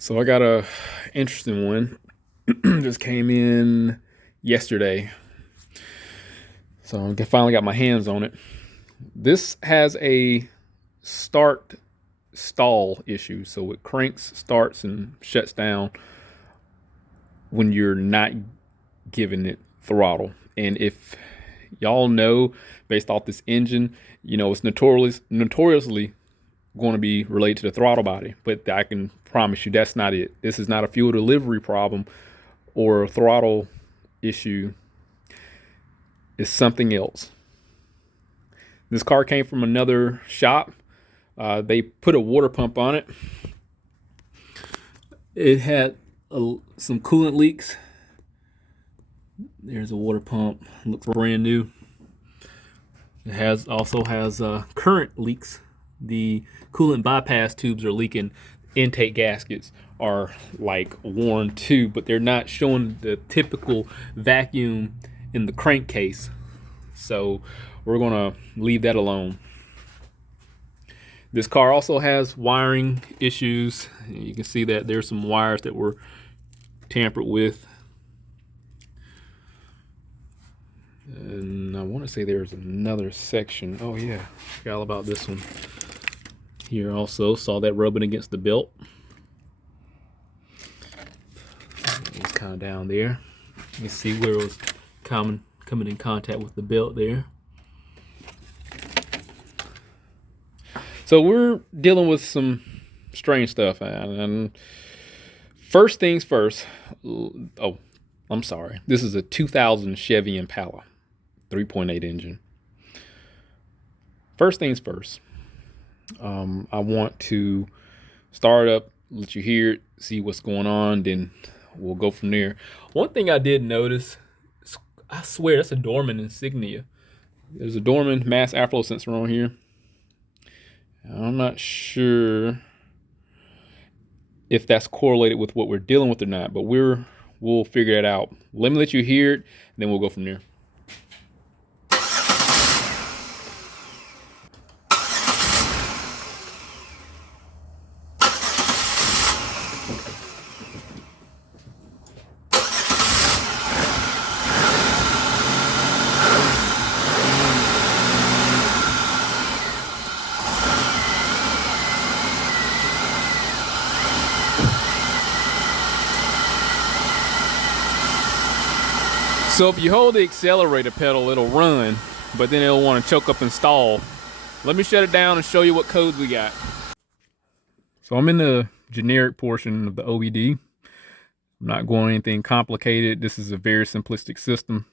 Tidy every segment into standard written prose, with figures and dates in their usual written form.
So I got a interesting one. Just came in yesterday. So I finally got my hands on it. This has a start stall issue. So it cranks, starts, and shuts down when you're not giving it throttle. And if y'all know, based off this engine, it's notoriously going to be related to the throttle body. But I can promise you that's not it. This is not a fuel delivery problem or a throttle issue. It's something else. This car came from another shop. They put a water pump on it. It had some coolant leaks. There's a water pump. Looks brand new. It also has current leaks. The coolant bypass tubes are leaking. Intake gaskets are like worn too, but they're not showing the typical vacuum in the crankcase. So we're gonna leave that alone. This car also has wiring issues. You can see that there's some wires that were tampered with. And I want to say there's another section. Oh yeah, forgot all about this one. Here also saw that rubbing against the belt. It's kind of down there. You can see where it was coming in contact with the belt there. So we're dealing with some strange stuff. And first things first. Oh, I'm sorry. This is a 2000 Chevy Impala, 3.8 engine. First things first. I want to start up, let you hear it, see what's going on, then we'll go from there. One thing I did notice, I swear that's a Dorman insignia. There's a Dorman mass airflow sensor on here. I'm not sure if that's correlated with what we're dealing with or not, but we'll figure it out. Let me let you hear it, and then we'll go from there. So if you hold the accelerator pedal, it'll run, but then it'll want to choke up and stall. Let me shut it down and show you what codes we got. So I'm in the generic portion of the OBDII. I'm not going anything complicated. This is a very simplistic system.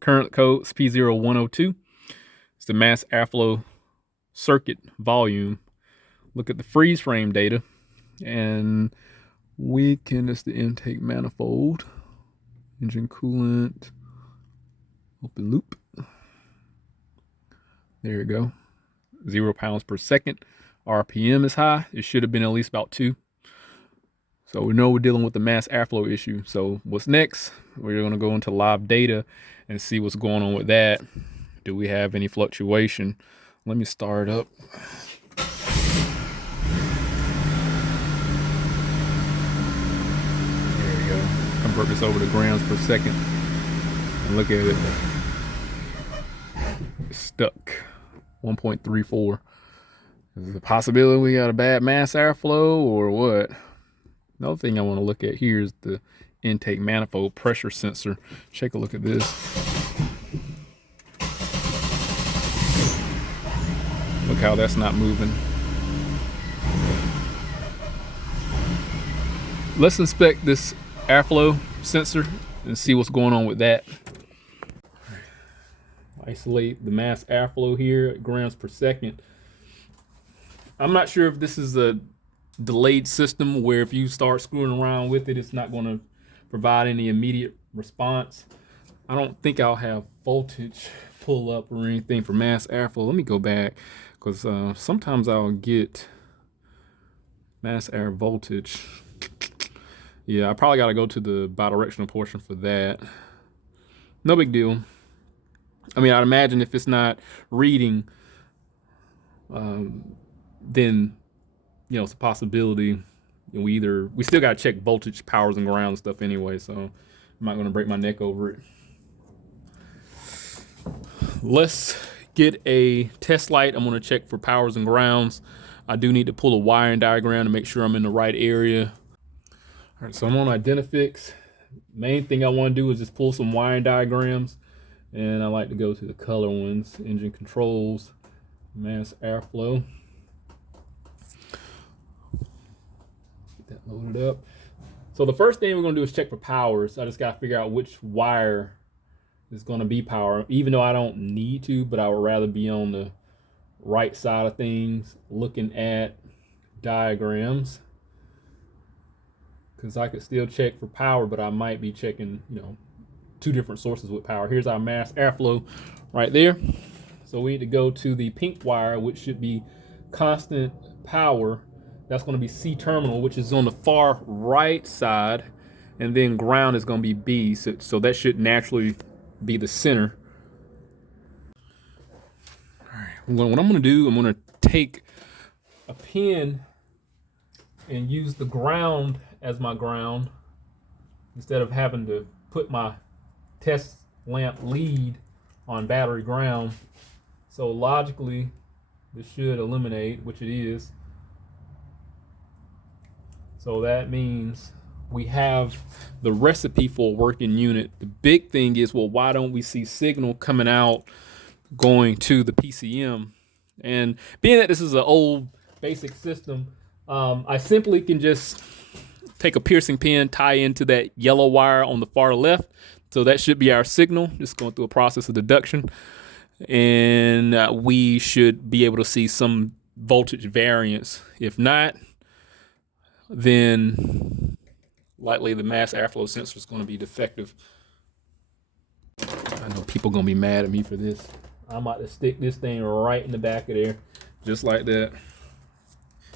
Current code is P0102. It's the mass airflow circuit volume. Look at the freeze frame data, and it's the intake manifold, engine coolant, open loop. There you go. 0 pounds per second. RPM is high. It should have been at least about 2. So we know we're dealing with the mass airflow issue. So what's next? We're going to go into live data and see what's going on with that. Do we have any fluctuation? Let me start up. There you go. Convert this over to grams per second. And look at it. It's stuck. 1.34. Is there a possibility we got a bad mass airflow or what? Another thing I want to look at here is the intake manifold pressure sensor. Take a look at this. Look how that's not moving. Let's inspect this airflow sensor and see what's going on with that. Isolate the mass airflow here at grams per second. I'm not sure if this is a delayed system where if you start screwing around with it, it's not going to provide any immediate response. I don't think I'll have voltage pull up or anything for mass airflow. Let me go back, because sometimes I'll get mass air voltage. Yeah, I probably got to go to the bidirectional portion for that. No big deal. I mean, I'd imagine if it's not reading, then, it's a possibility And we still got to check voltage, powers, and ground and stuff anyway, so I'm not going to break my neck over it. Let's get a test light. I'm going to check for powers and grounds. I do need to pull a wiring diagram to make sure I'm in the right area. All right, so I'm on Identifix. Main thing I want to do is just pull some wiring diagrams, and I like to go to the color ones. Engine controls, mass airflow. Get that loaded up. So the first thing we're going to do is check for powers. I just got to figure out which wire is going to be power, even though I don't need to, but I would rather be on the right side of things looking at diagrams, because I could still check for power, but I might be checking, two different sources with power. Here's our mass airflow right there. So we need to go to the pink wire, which should be constant power. That's going to be C terminal, which is on the far right side, and then ground is going to be B. So that should naturally be the center. All right. What I'm going to do, I'm going to take a pin and use the ground as my ground instead of having to put my test lamp lead on battery ground. So logically, this should eliminate, which it is. So that means we have the recipe for a working unit. The big thing is, well, why don't we see signal coming out going to the PCM? And being that this is an old basic system, I simply can just take a piercing pin, tie into that yellow wire on the far left. So that should be our signal, just going through a process of deduction. And we should be able to see some voltage variance. If not, then likely the mass airflow sensor is going to be defective. I know people are going to be mad at me for this. I'm about to stick this thing right in the back of there, just like that.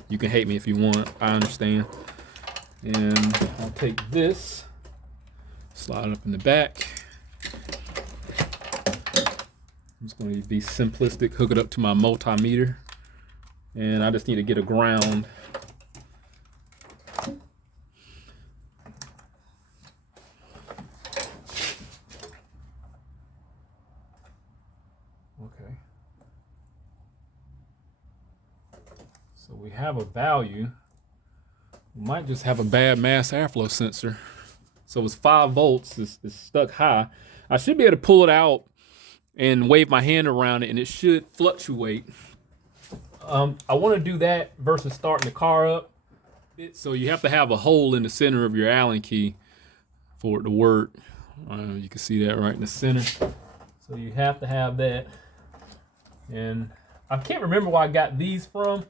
You can hate me if you want, I understand. And I'll take this, slide it up in the back. I'm just going to be simplistic, hook it up to my multimeter, and I just need to get a ground. Okay. So we have a value. We might just have a bad mass airflow sensor. So it's 5 volts, it's stuck high. I should be able to pull it out and wave my hand around it, and it should fluctuate. I want to do that versus starting the car up. So you have to have a hole in the center of your Allen key for it to work. You can see that right in the center. So you have to have that. And I can't remember where I got these from,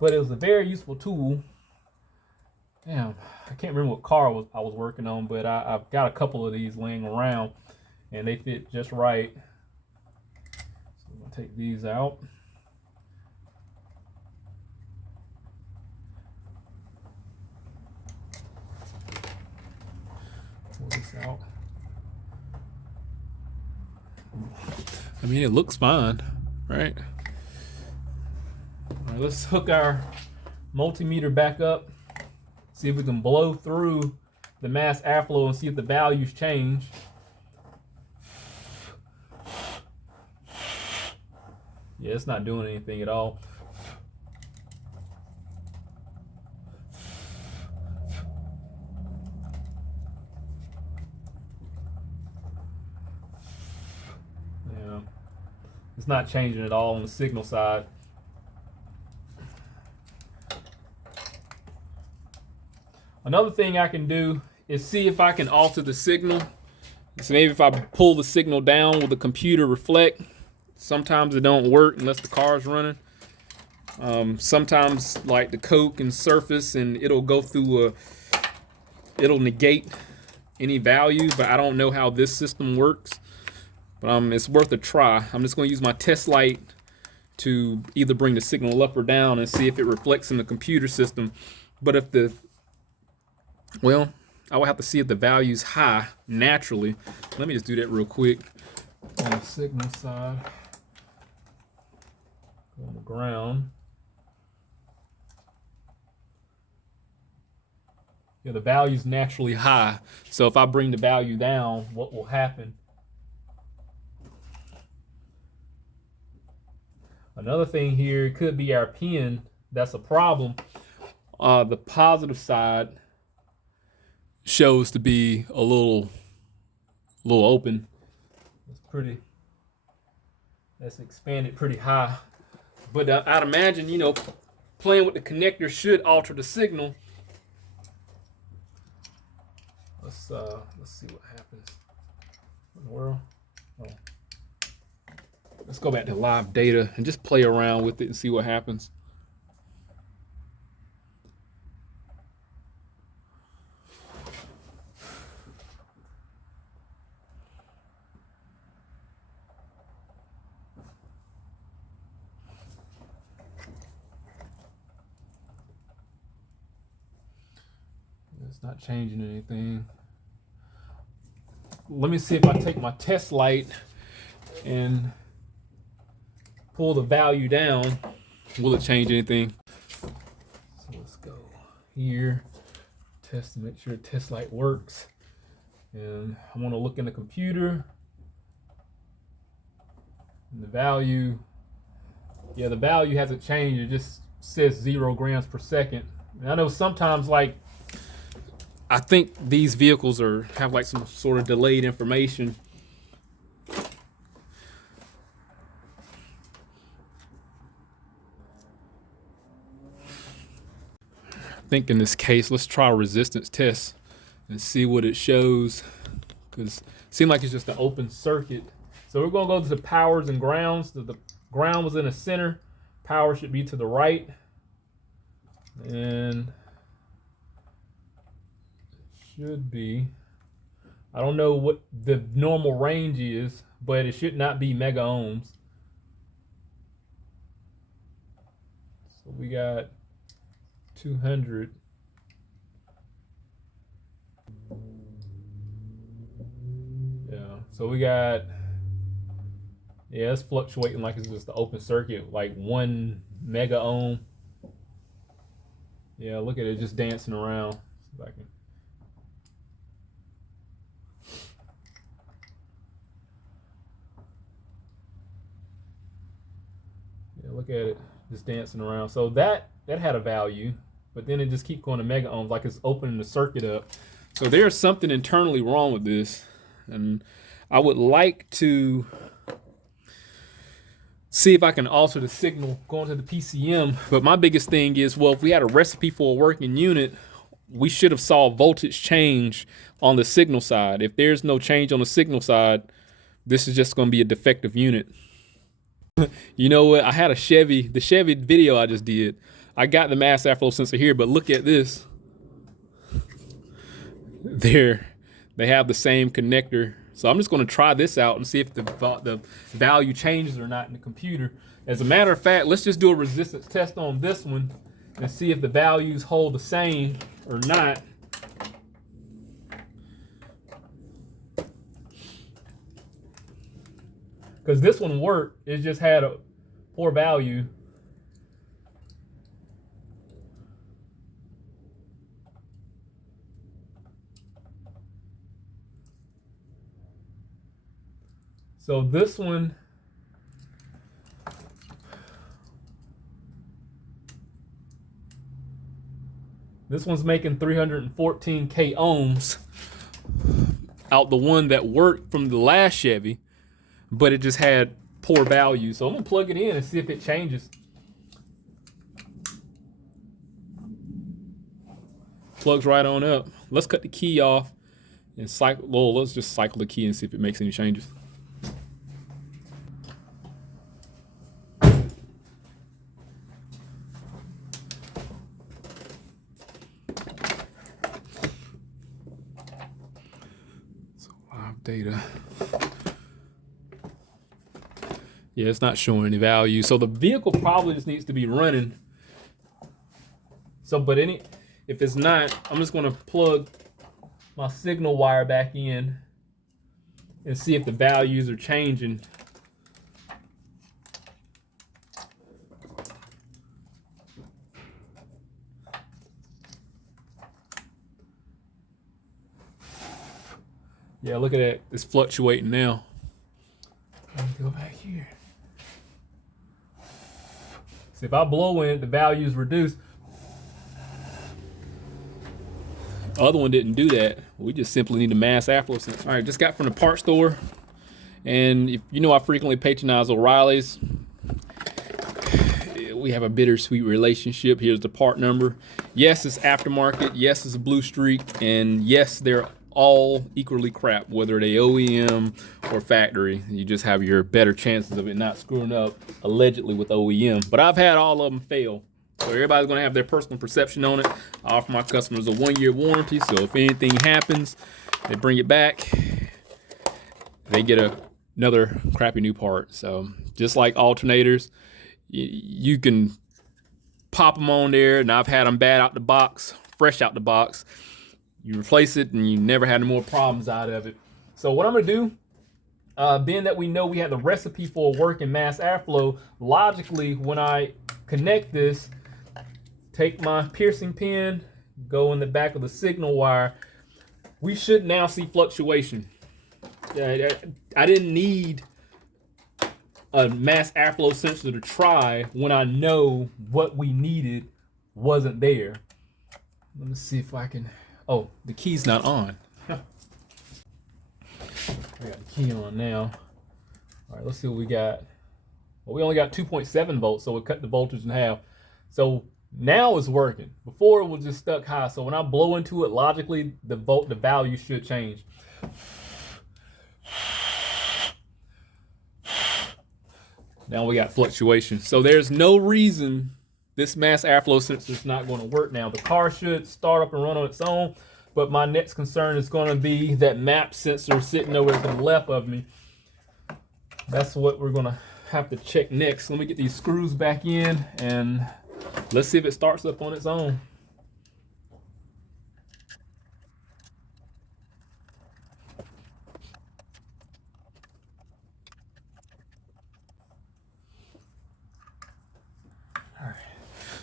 but it was a very useful tool. Damn, I can't remember what car I was working on, but I've got a couple of these laying around, and they fit just right. So I'm gonna take these out. Pull this out. I mean, it looks fine, right? All right, let's hook our multimeter back up. See if we can blow through the mass airflow and see if the values change. Yeah, it's not doing anything at all. Yeah, it's not changing at all on the signal side. Another thing I can do is see if I can alter the signal. So maybe if I pull the signal down, will the computer reflect? Sometimes it don't work unless the car is running. Sometimes like the code can surface and it'll go through it'll negate any value, but I don't know how this system works. But it's worth a try. I'm just going to use my test light to either bring the signal up or down and see if it reflects in the computer system. But if well, I will have to see if the value's high naturally. Let me just do that real quick. On the signal side, on the ground. Yeah, the value is naturally high. So if I bring the value down, what will happen? Another thing here, it could be our pin. That's a problem. The positive side shows to be a little open. It's pretty. That's expanded pretty high. But I'd imagine, you know, playing with the connector should alter the signal. Let's see what happens. What in the world? Oh. Let's go back to live data and just play around with it and see what happens. It's not changing anything. Let me see if I take my test light and pull the value down. Will it change anything? So let's go here, test to make sure the test light works. And I want to look in the computer. And the value, yeah, the value hasn't changed. It just says 0 grams per second. And I know sometimes, like, I think these vehicles have like some sort of delayed information. I think in this case, let's try a resistance test and see what it shows, because it seemed like it's just an open circuit. So we're gonna go to the powers and grounds. The ground was in the center, power should be to the right, and should be, I don't know what the normal range is, but it should not be mega ohms. So we got 200. Yeah, so we got, yeah, it's fluctuating like it's just the open circuit, like 1 mega ohm. Yeah, look at it just dancing around. See if I can. Yeah, look at it just dancing around. So that had a value, but then it just keep going to mega ohms, like it's opening the circuit up. So there's something internally wrong with this, and I would like to see if I can alter the signal going to the PCM. But my biggest thing is, well, if we had a recipe for a working unit, we should have saw voltage change on the signal side. If there's no change on the signal side, this is just going to be a defective unit. You know what? I had the Chevy video I just did. I got the mass airflow sensor here, but look at this. They have the same connector. So I'm just going to try this out and see if the value changes or not in the computer. As a matter of fact, let's just do a resistance test on this one and see if the values hold the same or not. Because this one worked, it just had a poor value. So this one, one's making 314K ohms out the one that worked from the last Chevy, but it just had poor value. So I'm gonna plug it in and see if it changes. Plugs right on up. Let's cut the key off and cycle. Well, let's just cycle the key and see if it makes any changes. So live data. Yeah, it's not showing any value. So the vehicle probably just needs to be running. So, but if it's not, I'm just gonna plug my signal wire back in and see if the values are changing. Yeah, look at that. It's fluctuating now. Let me go back here. See, if I blow in it, the value is reduced. The other one didn't do that. We just simply need a mass airflow sensor. All right, just got from the parts store. And if you know, I frequently patronize O'Reilly's. We have a bittersweet relationship. Here's the part number. Yes, it's aftermarket. Yes, it's a blue streak. And yes, they're all equally crap, whether they OEM or factory. You just have your better chances of it not screwing up, allegedly, with OEM. But I've had all of them fail. So everybody's gonna have their personal perception on it. I offer my customers a 1-year warranty, so if anything happens, they bring it back, they get another crappy new part. So just like alternators, you can pop them on there, and I've had them bad out the box, fresh out the box. You replace it, and you never had any more problems out of it. So what I'm gonna do, being that we know we have the recipe for a working mass airflow, logically, when I connect this, take my piercing pin, go in the back of the signal wire, we should now see fluctuation. I didn't need a mass airflow sensor to try when I know what we needed wasn't there. Let me see if I can, oh, the key's not on. I got the key on now. All right, let's see what we got. Well, we only got 2.7 volts, so we cut the voltage in half. So now it's working. Before it was just stuck high. So when I blow into it, logically, the value should change. Now we got fluctuation. So there's no reason this mass airflow sensor is not going to work now. The car should start up and run on its own, but my next concern is going to be that map sensor sitting over to the left of me. That's what we're going to have to check next. Let me get these screws back in and let's see if it starts up on its own. All right.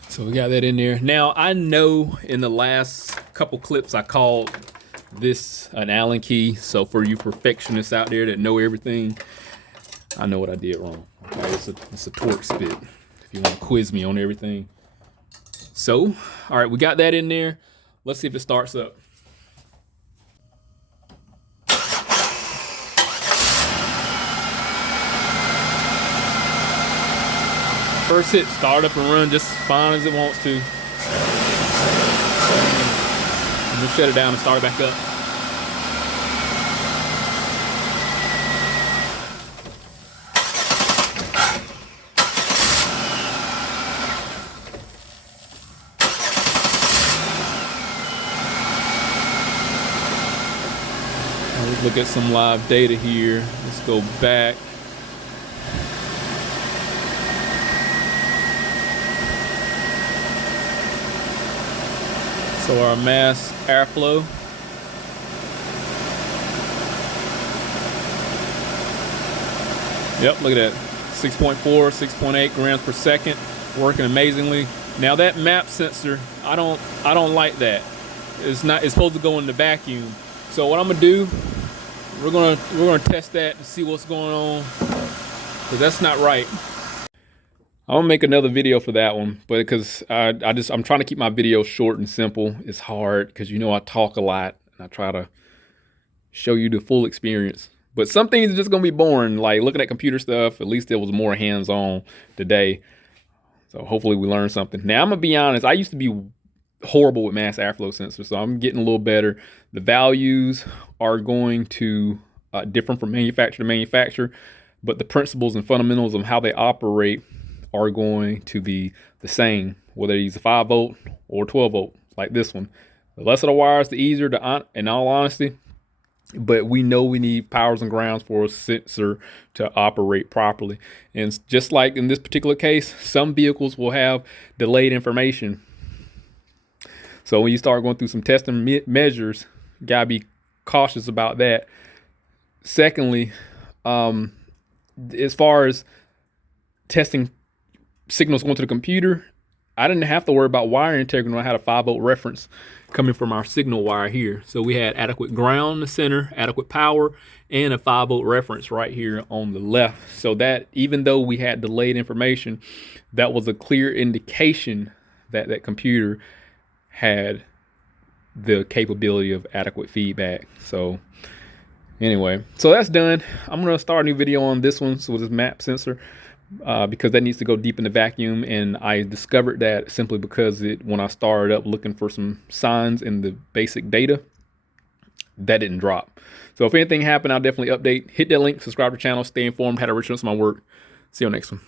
So we got that in there. Now I know in the last couple clips I called this an Allen key. So for you perfectionists out there that know everything, I know what I did wrong. Okay, it's a torque spit. If you want to quiz me on everything. So, all right, we got that in there. Let's see if it starts up. First hit, start up and run just as fine as it wants to. And we'll shut it down and start it back up. Let's look at some live data here. Let's go back. So our mass airflow. Yep, look at that. 6.4, 6.8 grams per second, working amazingly. Now that map sensor, I don't like that. It's supposed to go in the vacuum. So what I'm gonna do, we're gonna test that to see what's going on, because that's not right. I'm gonna make another video for that one, but because I'm trying to keep my videos short and simple. It's hard because you know I talk a lot and I try to show you the full experience. But some things are just gonna be boring, like looking at computer stuff. At least there was more hands-on today. So hopefully we learned something. Now I'm gonna be honest, I used to be horrible with mass airflow sensors, so I'm getting a little better. The values are going to differ from manufacturer to manufacturer, but the principles and fundamentals of how they operate are going to be the same, whether you use a 5 volt or 12 volt, like this one. The less of the wires, the easier, in all honesty. But we know we need powers and grounds for a sensor to operate properly. And just like in this particular case, some vehicles will have delayed information. So when you start going through some testing measures, you gotta be cautious about that. Secondly, as far as testing signals going to the computer, I didn't have to worry about wire integrity when I had a 5-volt reference coming from our signal wire here. So we had adequate ground in the center, adequate power, and a 5-volt reference right here on the left. So that even though we had delayed information, that was a clear indication that that computer had the capability of adequate feedback. So anyway, so that's done. I'm gonna start a new video on this one, so this map sensor. Because that needs to go deep in the vacuum, and I discovered that simply because when I started up looking for some signs in the basic data, that didn't drop. So if anything happened, I'll definitely update. Hit that link, subscribe to the channel, stay informed, how to reach us on my work. See you on the next one.